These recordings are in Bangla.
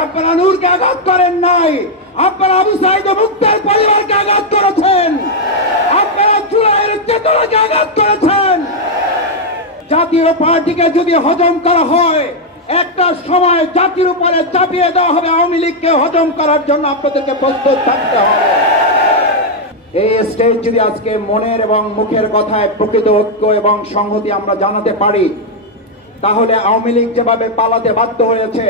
আপনারা নূরকে আঘাত করেন নাই, আপনারা আবু সাঈদ মুক্তার পরিবারকে আঘাত করেছেন, আপনারা জুলাইয়ের চেতনাকে আঘাত করেছেন। জাতীয় পার্টিকে যদি হজম করা হয়, একটা সময় জাতির উপরে চাপিয়ে দেওয়া হবে। আওয়ামী লীগকে হজম করার জন্য আপনাদেরকে প্রস্তুত থাকতে হবে। এই স্টেজ যদি আজকে মনের এবং মুখের কথায় প্রকৃত ঐক্য এবং সংহতি আমরা জানাতে পারি, তাহলে আওয়ামী লীগ যেভাবে পালাতে বাধ্য হয়েছে,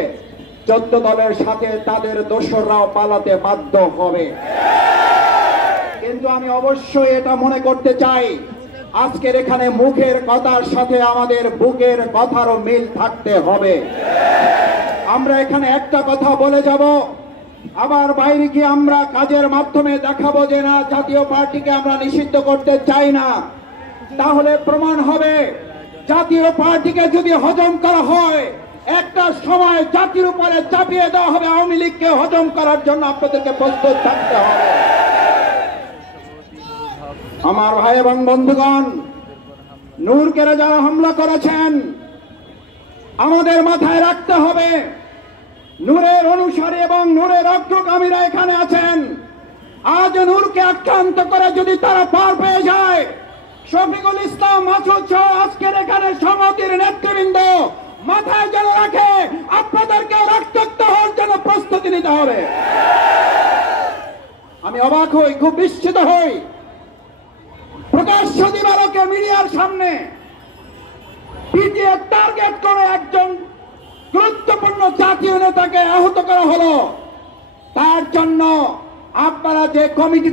14 দলের সাথে তাদের দোসররাও পালাতে বাধ্য হবে। কিন্তু আমি অবশ্যই এটা মনে করতে চাই, আজকের এখানে মুখের কথার সাথে আমাদের বুকের কথারও মিল থাকতে হবে। আমরা এখানে একটা কথা বলে যাব, আবার বাইরে গিয়ে আমরা কাজের মাধ্যমে দেখাবো যে না, জাতীয় পার্টিকে আমরা নিষিদ্ধ করতে চাই না। তাহলে প্রমাণ হবে জাতীয় পার্টিকে যদি হজম করা হয়, একটা সময় জাতির উপরে চাপিয়ে দেওয়া হবে। আওয়ামী লীগকে হজম করার জন্য আপনাদেরকে প্রস্তুত থাকতে হবে। আমার ভাই এবং বন্ধুগণ, নূরকে যারা হামলা করেছেন, আমাদের মাথায় রাখতে হবে, নূরের অনুসারী এবং নূরের অগ্রগামীরা এখানে আছেন। আজ নূরকে আক্রান্ত করে যদি তারা পার পেয়ে যায়, শফিকুল ইসলাম মাসুদ সহ আজকের এখানে সংহতির নেতৃবৃন্দ মাথায় যেন রাখে, আপনাদেরকে রক্তাক্ত হওয়ার জন্য প্রস্তুতি নিতে হবে। আমি অবাক হই, খুব বিস্মিত হই, প্রকাশ্য দিবালোকে মিডিয়ার সামনে পিটিএ টার্গেট করে একজন গুরুত্বপূর্ণ জাতীয় নেতাকে আহত করা হলো। তার জন্য আপনারা যে কমিটি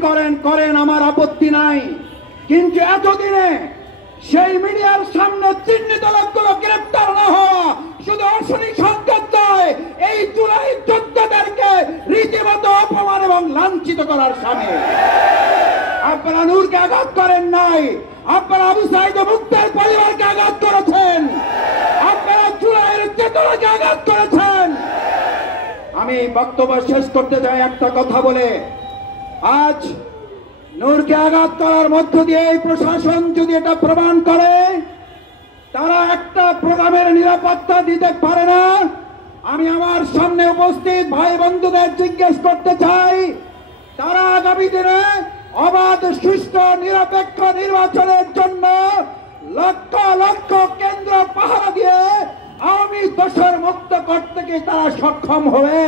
করেন আমার আপত্তি নাই, কিন্তু এতদিনে সেই মিডিয়ার সামনে চিহ্নিত লোকগুলো গ্রেপ্তার না হওয়া শুধু অশনি সংকেত নয়, এই জুলাই যোদ্ধাদেরকে রীতিমতো অপমান এবং লাঞ্ছিত করার সামিল। আপনারা নূরকে আঘাত করেন নাই, আপনারা আবু সাঈদ মুক্তার পরিবারকে আঘাত করেছেন, আপনারা জুলাইয়ের চেতনাকে আঘাত করেছেন। আমি বক্তব্য শেষ করতে চাই একটা কথা বলে, আজ নূরকে আঘাত করার মধ্য দিয়ে এই প্রশাসন যদি এটা প্রমাণ করে তারা একটা প্রোগ্রামের নিরাপত্তা দিতে পারে না, আমি আমার সামনে উপস্থিত ভাই বন্ধুদের জিজ্ঞেস করতে চাই, তারা আগামী দিনে অবাধ সুষ্ঠু নিরপেক্ষ নির্বাচনের জন্য লক্ষ লক্ষ কেন্দ্র পাহারা দিয়ে আওয়ামী দোষর মুক্ত করতে কি তারা সক্ষম হবে?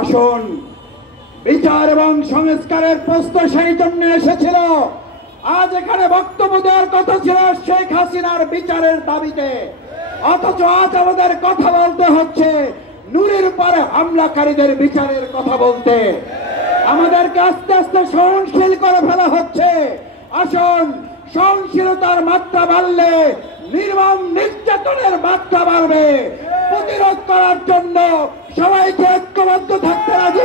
আসুন, বিচার এবং সংস্কারের প্রশ্ন সেই জন্য এসেছিল। আজ এখানে বক্তব্য দেওয়ার কথা ছিল শেখ হাসিনার বিচারের দাবিতে, অথচ আজ আমাদের কথা বলতে হচ্ছে নূরের উপরে হামলাকারীদের বিচারের কথা বলতে। আমাদেরকে আস্তে আস্তে সহনশীল করে ফেলা হচ্ছে। আসুন, সহনশীলতার মাত্রা বাড়লে নির্মম নির্যাতনের মাত্রা বাড়বে। প্রতিরোধ করার জন্য সবাইকে ঐক্যবদ্ধ থাকতে রাজি।